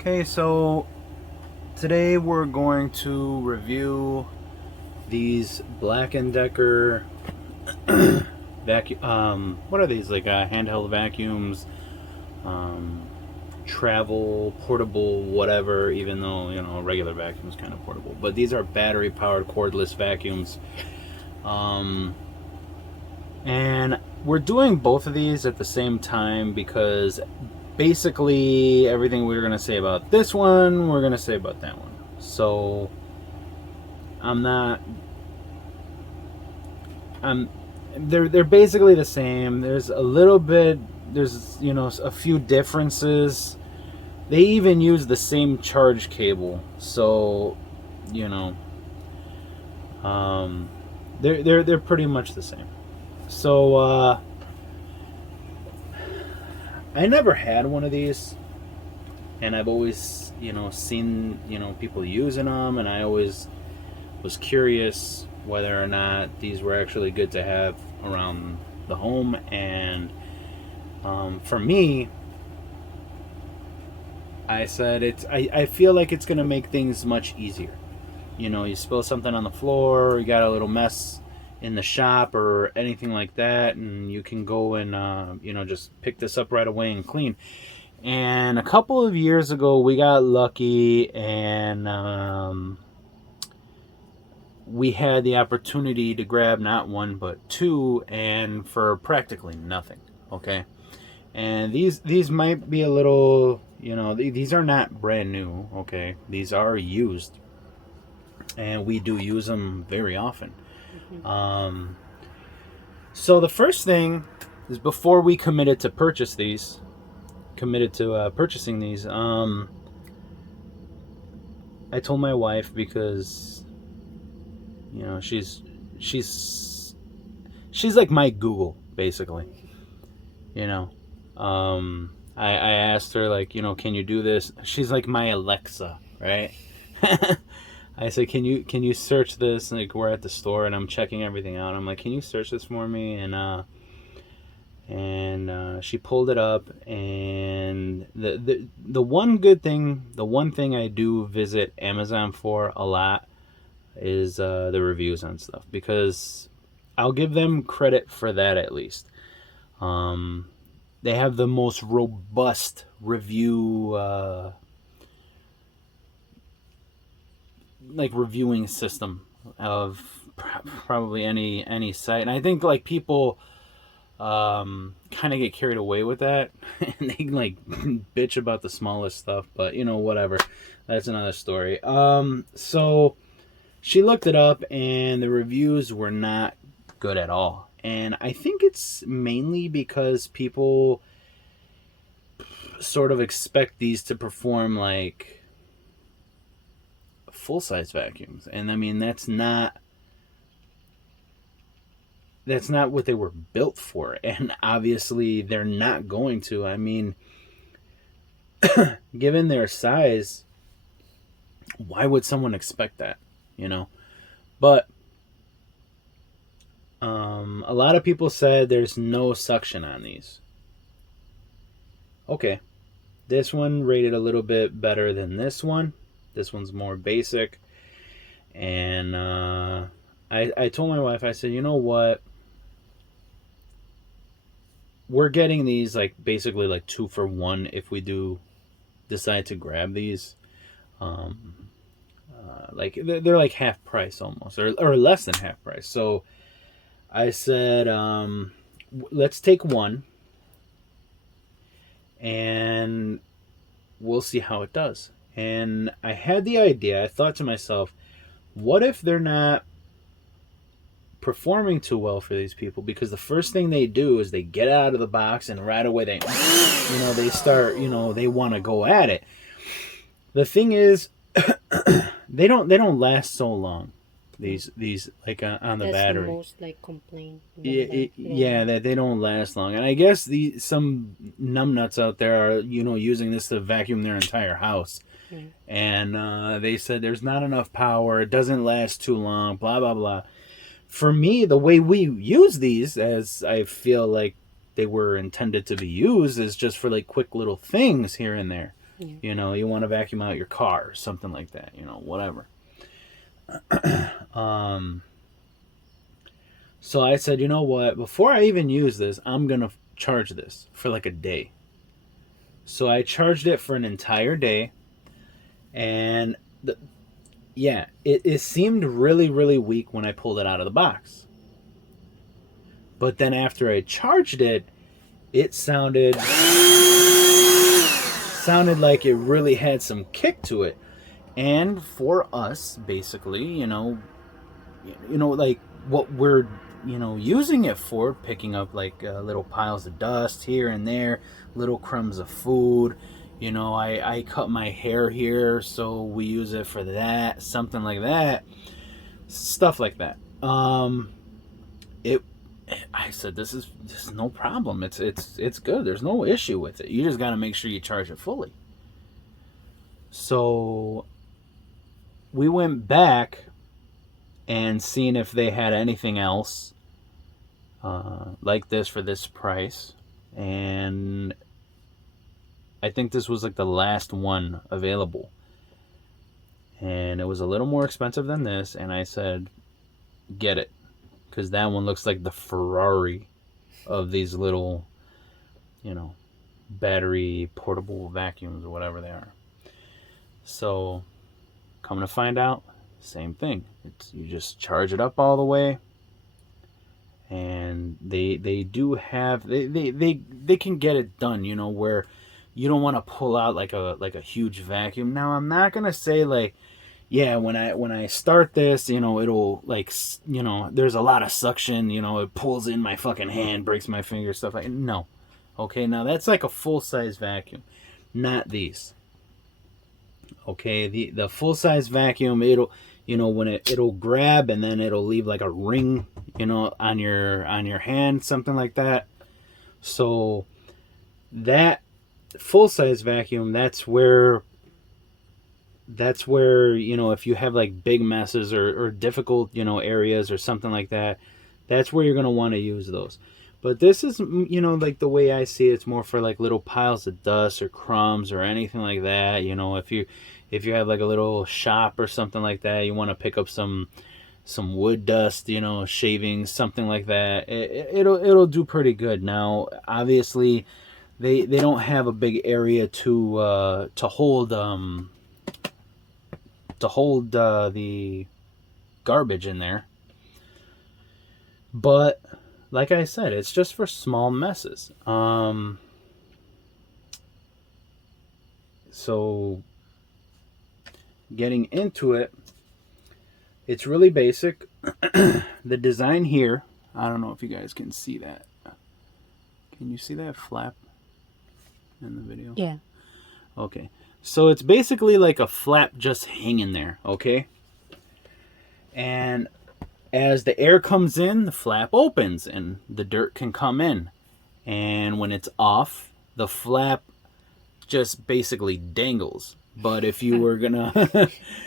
Okay, so today we're going to review these black&Decker vacuum. What are these? Like handheld vacuums, um, travel, portable, whatever. Even though a regular vacuum is kind of portable, but these are battery-powered cordless vacuums. Um, and we're doing both of these at the same time because basically everything we were going to say about this one, we're going to say about that one. So I'm not. I'm. They're basically the same. There's a little bit. There's a few differences. They even use the same charge cable. So, you know, um, they're pretty much the same. So I never had one of these, and I've always seen people using them, and I always was curious whether or not these were actually good to have around the home. And for me, I said I feel like it's going to make things much easier. You spill something on the floor, you got a little mess in the shop or anything like that, and you can go and just pick this up right away and clean. And a couple of years ago, we got lucky, and we had the opportunity to grab not one but two, and for practically nothing. Okay, and these might be a little, these are not brand new. Okay, these are used, and we do use them very often. Mm-hmm. Um, so the first thing is, before we committed to purchasing these, I told my wife, because she's she's she's like my Google, basically. You know, I asked her, like, can you do this? She's like my Alexa, right? I said, can you search this? Like, we're at the store and I'm checking everything out. I'm like, can you search this for me? And she pulled it up, and the one good thing, the one thing I do visit Amazon for a lot is the reviews on stuff, because I'll give them credit for that, at least. Um, they have the most robust review, like, reviewing system of probably any site. And I think, like, people kind of get carried away with that and they like bitch about the smallest stuff, but whatever, that's another story. So she looked it up, and the reviews were not good at all, and I think it's mainly because people sort of expect these to perform like full size vacuums, and I mean that's not what they were built for, and obviously they're not going to. I mean, given their size, why would someone expect that? You know, but a lot of people said there's no suction on these. Okay, this one rated a little bit better than this one. This one's more basic, and I told my wife, I said, you know what? We're getting these like basically like 2 for 1 if we do decide to grab these. Um, like they're like half price almost, or less than half price. So I said, let's take one, and we'll see how it does. And I had the idea. I thought to myself, what if they're not performing too well for these people? Because the first thing they do is they get out of the box, and right away they start, they want to go at it. The thing is, they don't last so long. These like on the That's the battery. most like complaint Yeah, about that. yeah, that they don't last long, and I guess some numbnuts out there are using this to vacuum their entire house, Mm. and they said there's not enough power, it doesn't last too long, blah blah blah. For me, the way we use these, as I feel like they were intended to be used, is just for like quick little things here and there. Yeah. You know, you want to vacuum out your car or something like that, you know, whatever. So I said, you know what? Before I even use this, I'm going to charge this for like a day. So I charged it for an entire day. And yeah, it seemed really, really weak when I pulled it out of the box. But then after I charged it, it sounded like it really had some kick to it. And for us, basically, like what we're using it for, picking up like little piles of dust here and there, little crumbs of food. I cut my hair here, so we use it for that, something like that, stuff like that. It I said this is no problem. It's good. There's no issue with it. You just got to make sure you charge it fully. So we went back and seen if they had anything else like this for this price, and I think this was like the last one available, and it was a little more expensive than this, and I said get it, because that one looks like the Ferrari of these little battery portable vacuums or whatever they are. So coming to find out, same thing. You just charge it up all the way, and they do have they can get it done, where you don't want to pull out like a huge vacuum. Now I'm not gonna say like, yeah, when I start this, it'll like, there's a lot of suction, it pulls in my fucking hand, breaks my finger, stuff like. No. Okay, now that's like a full-size vacuum, not these. Okay, the full-size vacuum, it'll when it'll grab, and then it'll leave like a ring, on your hand, something like that. So that full-size vacuum, that's where if you have like big messes or difficult areas or something like that, that's where you're going to want to use those. But this is, like the way I see it, it's more for like little piles of dust or crumbs or anything like that. If you have like a little shop or something like that, you want to pick up some wood dust, shavings, something like that. It'll do pretty good. Now, obviously, they don't have a big area to hold the garbage in there, but like I said, it's just for small messes. So getting into it, it's really basic. The design here, I don't know if you guys can see that. Can you see that flap in the video? Yeah. Okay. So it's basically like a flap just hanging there, okay? And as the air comes in, the flap opens and the dirt can come in. And when it's off, the flap just basically dangles. But if you were gonna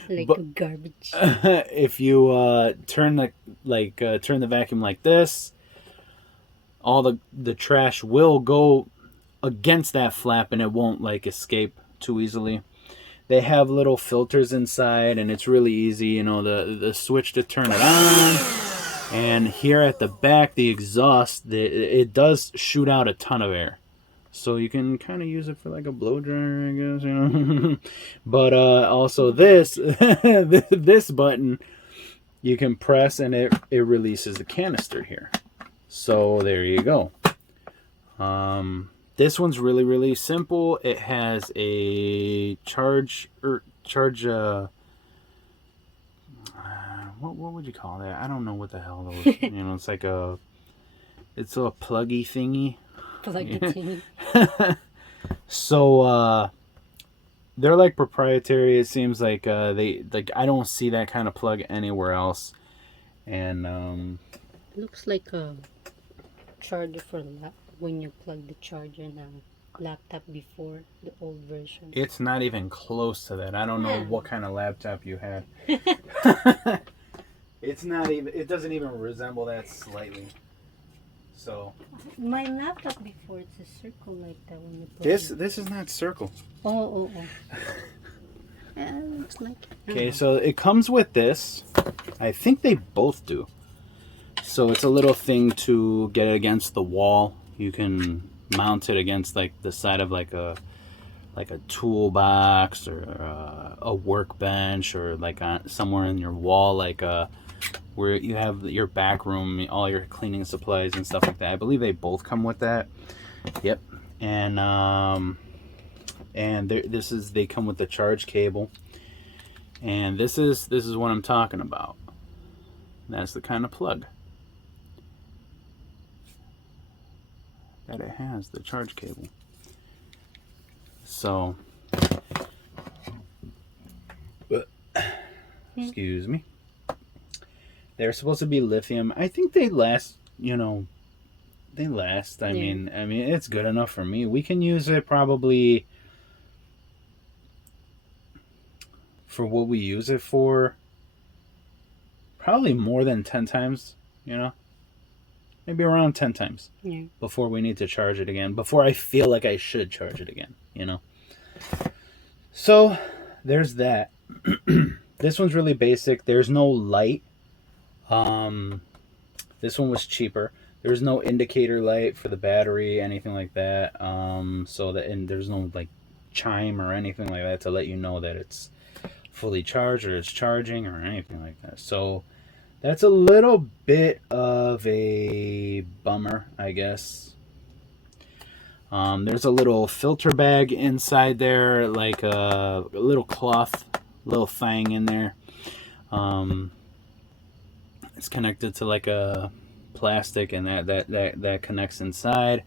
like garbage, if you turn the vacuum like this, all the trash will go against that flap and it won't like escape too easily. They have little filters inside, and it's really easy, the switch to turn it on. And here at the back, the exhaust, it does shoot out a ton of air. So you can kind of use it for like a blow dryer, I guess, But also this this button you can press, and it releases the canister here. So there you go. This one's really, really simple. It has a charge. What would you call that? I don't know what the hell those. It's like it's a pluggy thingy. pluggy thingy. So they're like proprietary. It seems like I don't see that kind of plug anywhere else. And looks like a charger for when you plug the charger in a laptop before, the old version. It's not even close to that. I don't know what kind of laptop you had. It's not even. It doesn't even resemble that slightly. So My laptop before, it's a circle like that when you plug this it. this is not circle. Oh. Yeah, it looks like it. Okay, so it comes with this. I think they both do. So it's a little thing to get it against the wall. You can mount it against like the side of like a toolbox or a workbench, or like on somewhere in your wall, like where you have your back room, all your cleaning supplies and stuff like that. I believe they both come with that. Yep. And they come with the charge cable, and this is what I'm talking about. That's the kind of plug that it has, the charge cable. So excuse me, they're supposed to be lithium. I think they last, they last. I mean it's good enough for me. We can use it probably for what we use it for, probably more than 10 times, maybe around 10 times before we need to charge it again, before I feel like I should charge it again, So there's that. This one's really basic. There's no light. This one was cheaper. There's no indicator light for the battery, anything like that. And there's no like chime or anything like that to let you know that it's fully charged or it's charging or anything like that. So that's a little bit of a bummer, I guess. There's a little filter bag inside there, like a little cloth, little thing in there. It's connected to like a plastic, and that connects inside.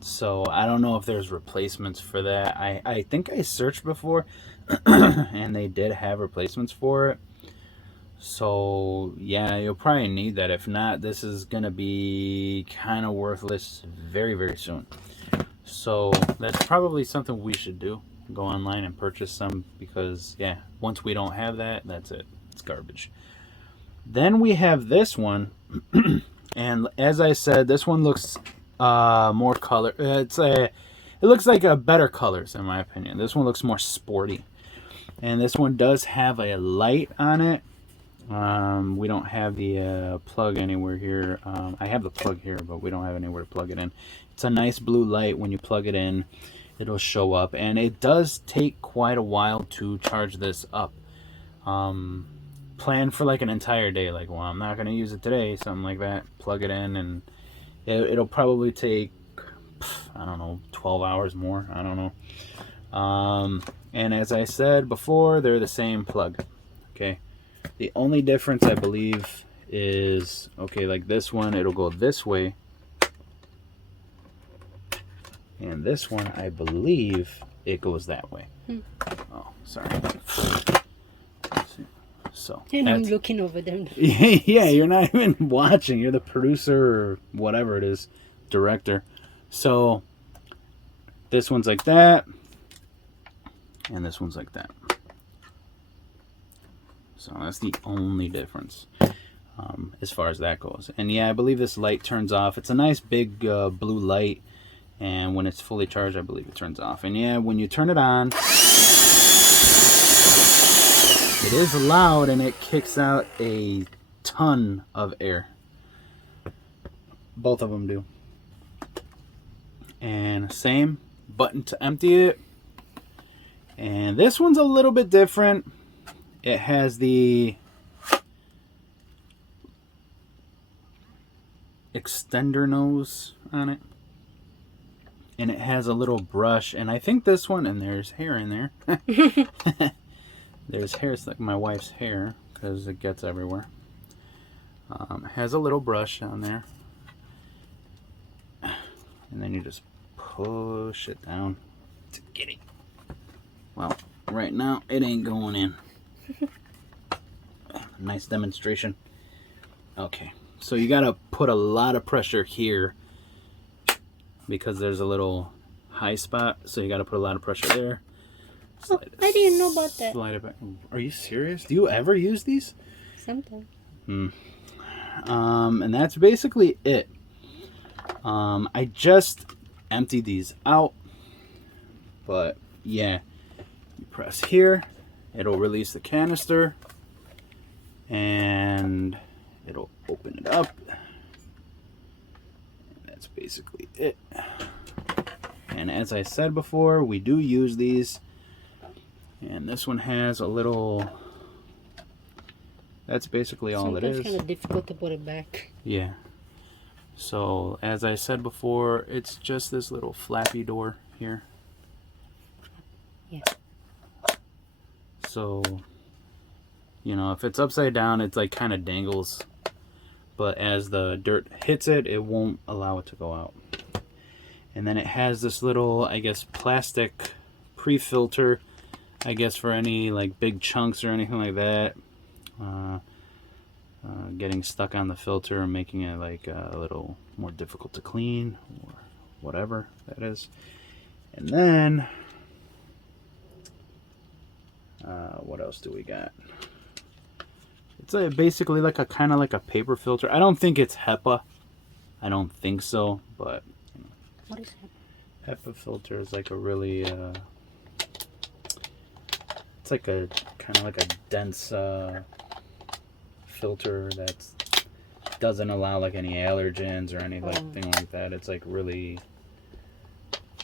So I don't know if there's replacements for that. I think I searched before and they did have replacements for it. So yeah, you'll probably need that. If not, this is gonna be kind of worthless very, very soon. So that's probably something we should do. Go online and purchase some, because yeah, once we don't have that, that's it. It's garbage. Then we have this one. And as I said, this one looks more color. It looks like a better colors in my opinion. This one looks more sporty, and this one does have a light on it. We don't have the plug anywhere here. I have the plug here, but we don't have anywhere to plug it in. It's a nice blue light. When you plug it in, it'll show up, and it does take quite a while to charge this up. Plan for like an entire day, like, well, I'm not going to use it today, something like that. Plug it in, and it'll probably take, I don't know, 12 hours more. I don't know. And as I said before, they're the same plug. Okay. The only difference, I believe, is, okay, like this one, it'll go this way. And this one, I believe, it goes that way. Oh, sorry. So and I'm looking over there. Yeah, you're not even watching. You're the producer or whatever it is, director. So this one's like that, and this one's like that. So that's the only difference as far as that goes. And yeah, I believe this light turns off. It's a nice big blue light, and when it's fully charged, I believe it turns off. And yeah, when you turn it on, it is loud, and it kicks out a ton of air. Both of them do. And same button to empty it. And this one's a little bit different. It has the extender nose on it. And it has a little brush. And I think this one, and there's hair in there. There's hair, it's like my wife's hair, because it gets everywhere. It has a little brush on there. And then you just push it down to get it. Well, right now, it ain't going in. Nice demonstration. Okay, so you gotta put a lot of pressure here, because there's a little high spot, so you gotta put a lot of pressure there. Oh, I didn't know about that. Slide it back. Are you serious? Do you ever use these? Sometimes. And that's basically it. I just emptied these out, but yeah, you press here, it'll release the canister, and it'll open it up. And that's basically it. And as I said before, we do use these, and this one has a little, that's basically all it is. Sometimes kind of difficult to put it back. Yeah. So, as I said before, it's just this little flappy door here. Yeah. So, you know, if it's upside down, it's like kind of dangles. But as the dirt hits it, it won't allow it to go out. And then it has this little, I guess, plastic pre-filter, I guess, for any like big chunks or anything like that. Getting stuck on the filter and making it like a little more difficult to clean or whatever that is. And then what else do we got? It's basically like a kind of like a paper filter. I don't think it's HEPA. I don't think so, but you know. What is that? HEPA filter is like a really it's like a kind of like a dense filter that doesn't allow like any allergens or anything like that. It's like really,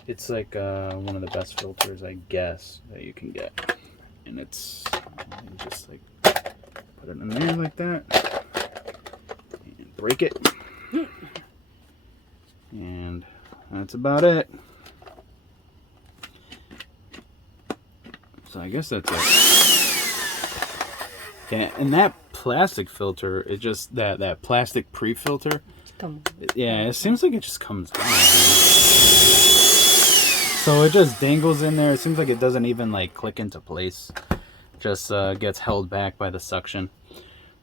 it's like one of the best filters, I guess, that you can get. And it's just like put it in there like that and break it, and that's about it. So I guess that's it. Yeah, and that plastic filter, it just that plastic pre-filter. Yeah, it seems like it just comes down. So it just dangles in there. It seems like it doesn't even like click into place. Just gets held back by the suction,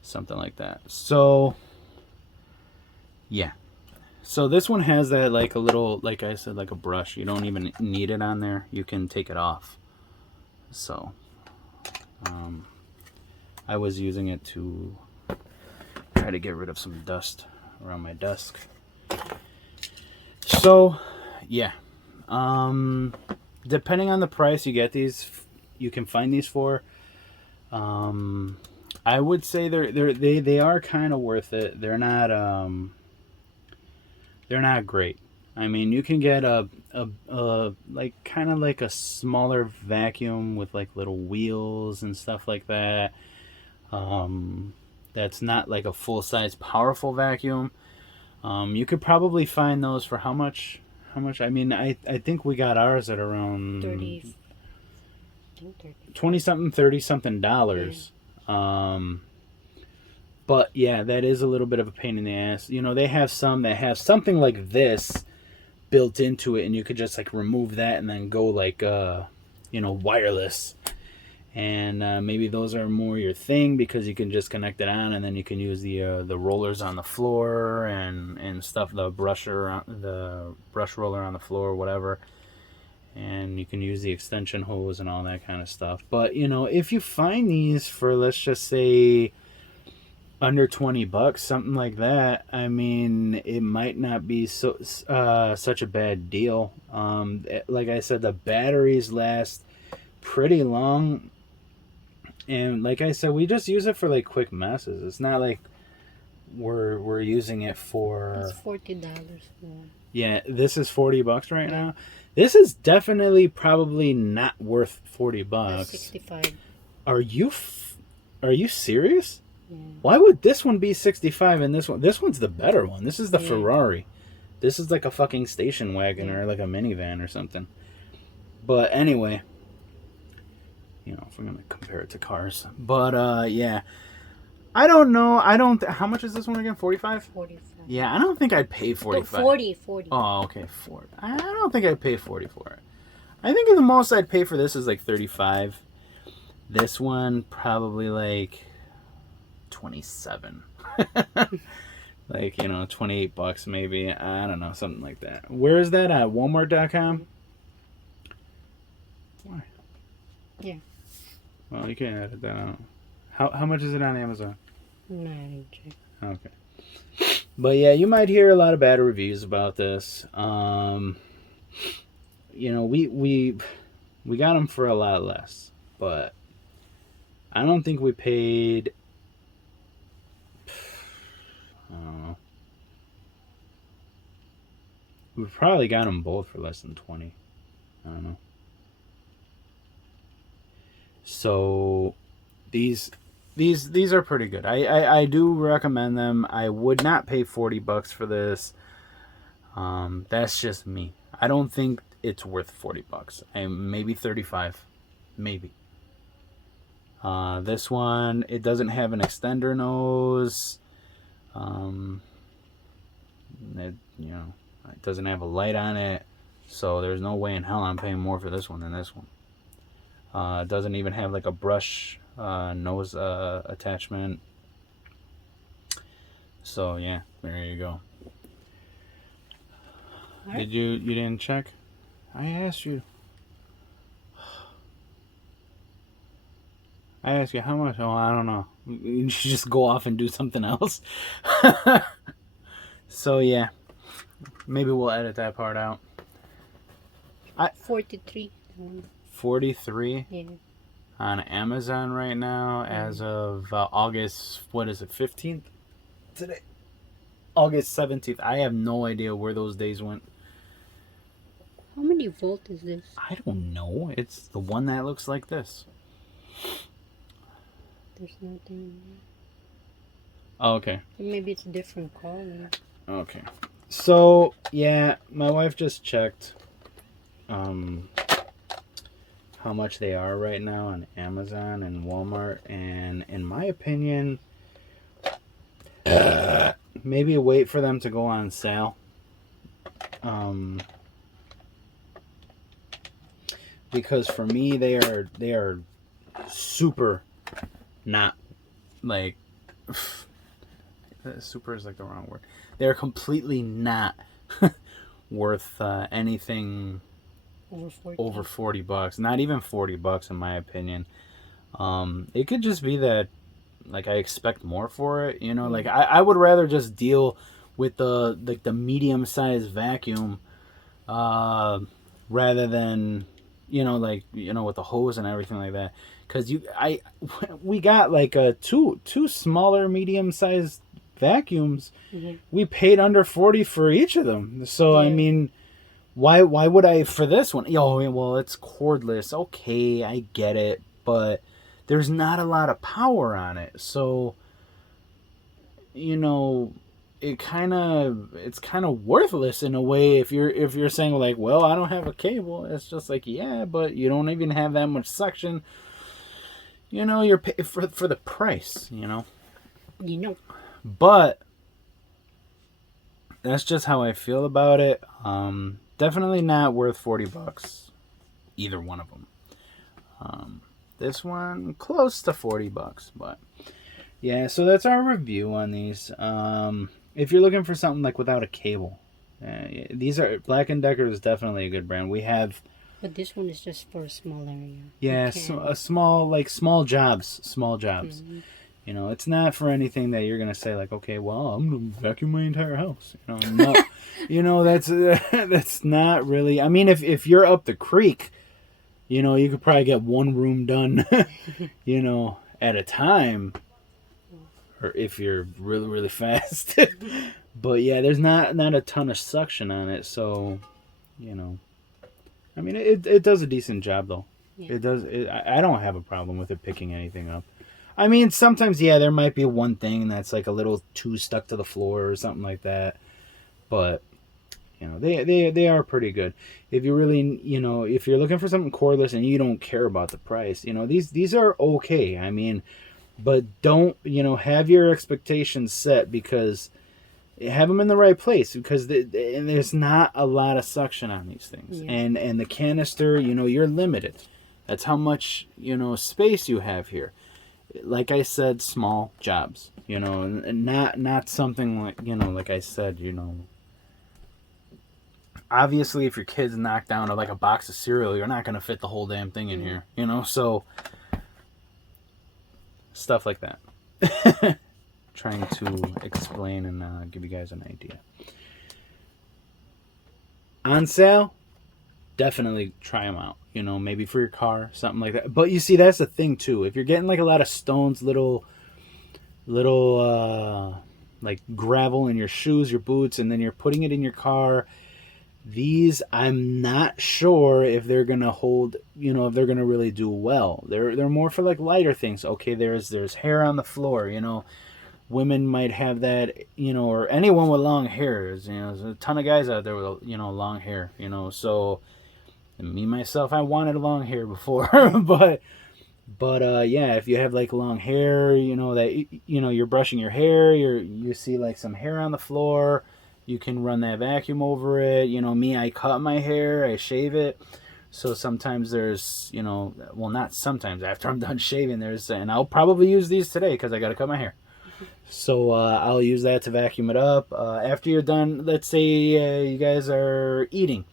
something like that. So yeah. So this one has that like a little, like I said, like a brush. You don't even need it on there. You can take it off. So I was using it to try to get rid of some dust around my desk. So yeah, depending on the price you get these, you can find these for. I would say they are kind of worth it. They're not great. I mean, you can get a like kind of like a smaller vacuum with like little wheels and stuff like that. That's not like a full-size powerful vacuum. You could probably find those for how much? I mean, I think we got ours at around 20 something, 30 something dollars. Yeah. But yeah, that is a little bit of a pain in the ass. You know, they have some that have something like this built into it, and you could just like remove that and then go like you know, wireless. And maybe those are more your thing because you can just connect it on, and then you can use the rollers on the floor and stuff, the brush roller on the floor, whatever. And you can use the extension hose and all that kind of stuff. But you know, if you find these for, let's just say, under $20, something like that, I mean, it might not be such a bad deal. Like I said, the batteries last pretty long. And like I said, we just use it for like quick messes. It's not like we're using it for. It's $40 more. Yeah, this is $40 right now. This is definitely probably not worth $40. 65. Are you serious? Yeah. Why would this one be 65 and this one? This one's the better one. This is the Ferrari. This is like a fucking station wagon or like a minivan or something. But anyway. You know, if we're gonna compare it to cars, but yeah, I don't know. How much is this one again? 45. 45. Yeah, I don't think I'd pay 45. 40. Oh, okay, 40. I don't think I'd pay 40 for it. I think the most I'd pay for this is like 35. This one probably like 27. Like, you know, $28 maybe. I don't know, something like that. Where is that at? Walmart.com. Why? Yeah. Well, you can edit that out. How much is it on Amazon? No, I didn't check. Okay. But yeah, you might hear a lot of bad reviews about this. You know, we got them for a lot less, but I don't think we paid. I don't know. We probably got them both for less than 20. I don't know. So these are pretty good. I do recommend them. I would not pay $40 for this. That's just me. I don't think it's worth $40. Maybe 35, maybe. This one, it doesn't have an extender nose. It, it doesn't have a light on it, so there's no way in hell I'm paying more for this one than this one. It doesn't even have like a brush nose attachment. So yeah, there you go. Right. You didn't check? I asked you. I asked you how much. Oh, I don't know. You should just go off and do something else. So yeah, maybe we'll edit that part out. 43. 43. Yeah. On Amazon right now, as of August. What is it? 15th today. August 17th. I have no idea where those days went. How many volt is this? I don't know. It's the one that looks like this. There's nothing. Oh, okay. Maybe it's a different color. Okay. So yeah, my wife just checked how much they are right now on Amazon and Walmart, and in my opinion, maybe wait for them to go on sale. Because for me they are super not like super is like the wrong word. They're completely not worth anything over $40. Not even $40 in my opinion. It could just be that like I expect more for it, like I would rather just deal with the medium sized vacuum rather than with the hose and everything like that, because we got like two smaller medium sized vacuums. We paid under 40 for each of them, so yeah. I mean, why would I for this one? Well, it's cordless. Okay, I get it, but there's not a lot of power on it, so it's kind of worthless in a way if you're saying like, well, I don't have a cable. It's just like, yeah, but you don't even have that much suction. You're paying for the price. But that's just how I feel about it. Definitely not worth $40. Either one of them. This one close to $40, but yeah. So that's our review on these. If you're looking for something like without a cable, these are black&Decker is definitely a good brand. We have, but this one is just for a small area. Yeah, so a small jobs. Mm-hmm. It's not for anything that you're gonna say like, okay, well, I'm gonna vacuum my entire house. No, that's not really. I mean, if you're up the creek, you could probably get one room done, at a time. Or if you're really, really fast. But yeah, there's not a ton of suction on it, so I mean, it does a decent job though. Yeah. It does. I don't have a problem with it picking anything up. I mean, sometimes there might be one thing that's like a little too stuck to the floor or something like that, but they are pretty good. If you really if you're looking for something cordless and you don't care about the price, these are okay. I mean, but don't have your expectations set, because have them in the right place, because there's not a lot of suction on these things. Yeah. And the canister, you're limited. That's how much space you have here. Like I said, small jobs, and not something like like I said, obviously if your kid's knocked down to like a box of cereal, you're not going to fit the whole damn thing in here, so stuff like that. trying to explain and give you guys an idea. On sale, definitely try them out. You know, maybe for your car, something like that. But you see, that's the thing too. If you're getting like a lot of stones, little like gravel in your shoes, your boots, and then you're putting it in your car, these I'm not sure if they're gonna hold. You know, if they're gonna really do well. They're more for like lighter things. Okay, there's hair on the floor. You know, women might have that. You know, or anyone with long hair. You know, there's a ton of guys out there with long hair. You know, so me myself, I wanted long hair before, but yeah, if you have like long hair, you know that you're brushing your hair, you see like some hair on the floor, you can run that vacuum over it. You know, me, I cut my hair, I shave it, so sometimes there's well, not sometimes, after I'm done shaving, and I'll probably use these today because I got to cut my hair. So I'll use that to vacuum it up. After you're done, let's say you guys are eating.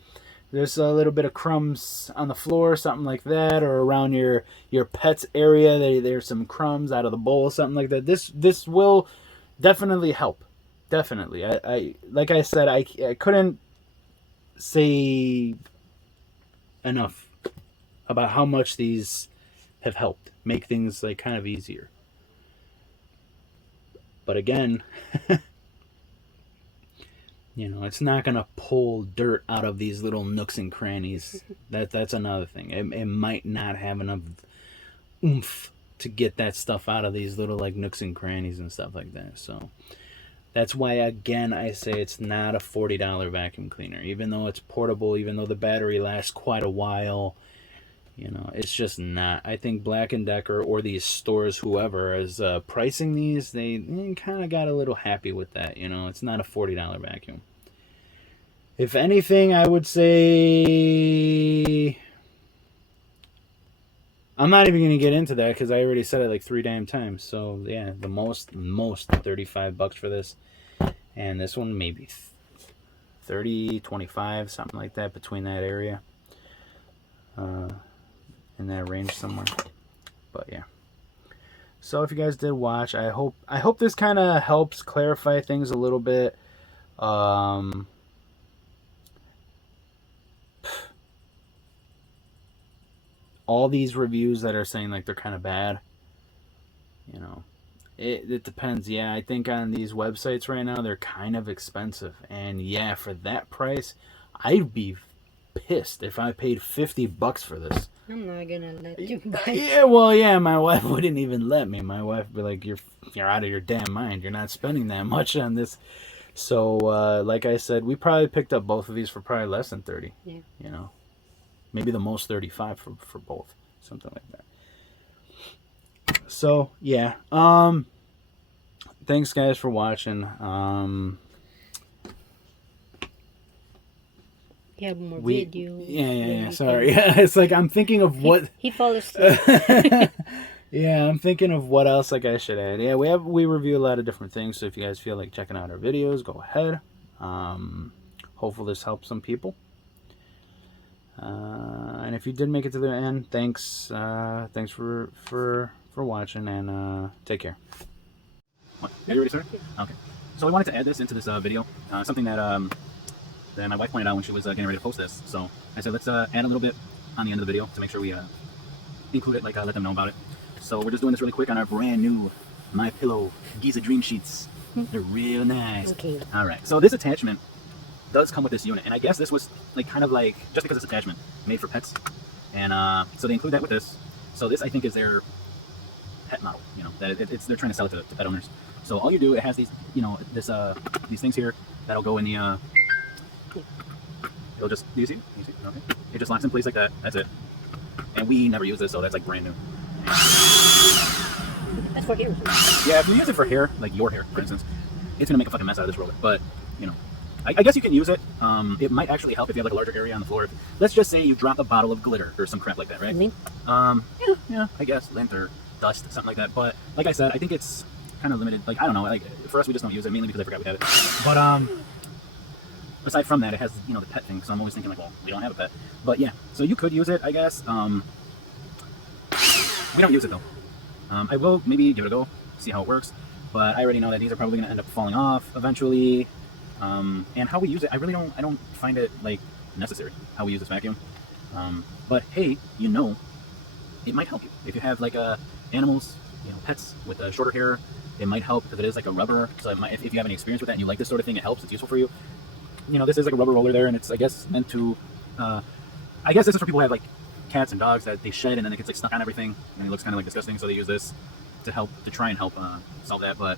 There's a little bit of crumbs on the floor, something like that, or around your pet's area. There's some crumbs out of the bowl, something like that. This will definitely help. Definitely. I like I said, I couldn't say enough about how much these have helped make things like kind of easier. But again, it's not gonna pull dirt out of these little nooks and crannies. That's another thing. It might not have enough oomph to get that stuff out of these little like nooks and crannies and stuff like that. So that's why, again, I say it's not a $40 vacuum cleaner. Even though it's portable, even though the battery lasts quite a while, it's just not. I think Black&Decker or these stores, whoever is pricing these, they kind of got a little happy with that. It's not a $40 vacuum. If anything, I would say, I'm not even going to get into that because I already said it like 3 damn times. So yeah, the most $35 for this, and this one maybe 30, 25, something like that, between that area. In that range somewhere. But yeah, so if you guys did watch, I hope this kind of helps clarify things a little bit. All these reviews that are saying like they're kind of bad, it depends. Yeah, I think on these websites right now they're kind of expensive, and yeah, for that price I'd be pissed if I paid $50 for this. I'm not gonna let you buy it. Yeah, well, yeah, my wife wouldn't even let me. My wife would be like, you're out of your damn mind. You're not spending that much on this. So, like I said, we probably picked up both of these for probably less than 30. Yeah. Maybe the most 35 for both. Something like that. So, yeah. Thanks, guys, for watching. You have more video. Yeah. Sorry. It's like I'm thinking of what he fell asleep. Yeah, I'm thinking of what else like I should add. Yeah, we review a lot of different things. So if you guys feel like checking out our videos, go ahead. Hopefully this helps some people. And if you did make it to the end, thanks. Thanks for watching, and take care. What? Are you ready, sir? Okay. So we wanted to add this into this video. Something that that my wife pointed out when she was getting ready to post this. So I said, let's add a little bit on the end of the video to make sure we include it, like let them know about it. So we're just doing this really quick on our brand new My Pillow Giza Dream Sheets. They're real nice. Okay. All right. So this attachment does come with this unit, and I guess this was like kind of like, just because it's attachment made for pets, and so they include that with this. So this, I think, is their pet model. That they're trying to sell it to pet owners. So all you do, it has these, these things here that'll go in the. It'll just, do you see? Okay. It just locks in place like that. That's it. And we never use this, so that's like brand new. That's for hair. Yeah, if you use it for hair, like your hair, for instance, it's gonna make a fucking mess out of this roller. But I guess you can use it. It might actually help if you have like a larger area on the floor. Let's just say you drop a bottle of glitter or some crap like that, right? Lint? Yeah, I guess lint or dust, something like that. But like I said, I think it's kind of limited. Like, I don't know. Like, for us, we just don't use it, mainly because I forgot we have it. But aside from that, it has the pet thing. So I'm always thinking like, well, we don't have a pet. But yeah, so you could use it, I guess. We don't use it though. I will maybe give it a go, see how it works. but I already know that these are probably going to end up falling off eventually. And how we use it, I don't find it like necessary how we use this vacuum. But hey, you know, it might help you if you have like animals, you know, pets with shorter hair. It might help because it is like a rubber. So it might, if you have any experience with that and you like this sort of thing, it helps. It's useful for you. You know, this is like a rubber roller there, and it's, I guess, meant to. I guess this is for people who have like cats and dogs that they shed and then it gets like stuck on everything and it looks kind of like disgusting. So they use this to try and help solve that. But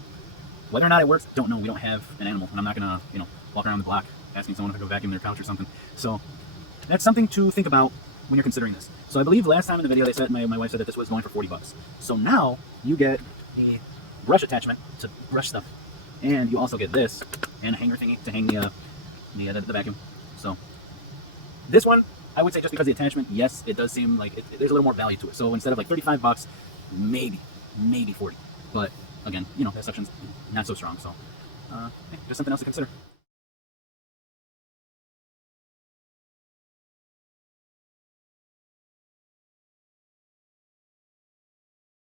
whether or not it works, don't know. We don't have an animal, and I'm not gonna, you know, walk around the block asking someone if I go vacuum their couch or something. So that's something to think about when you're considering this. So I believe last time in the video they said, my wife said that this was going for 40 bucks. So now you get the brush attachment to brush stuff, and you also get this and a hanger thingy to hang the vacuum. So this one, I would say, just because of the attachment, yes, it does seem like there's a little more value to it. So instead of like 35 bucks, maybe 40. But again, you know, that section's not so strong. So just something else to consider.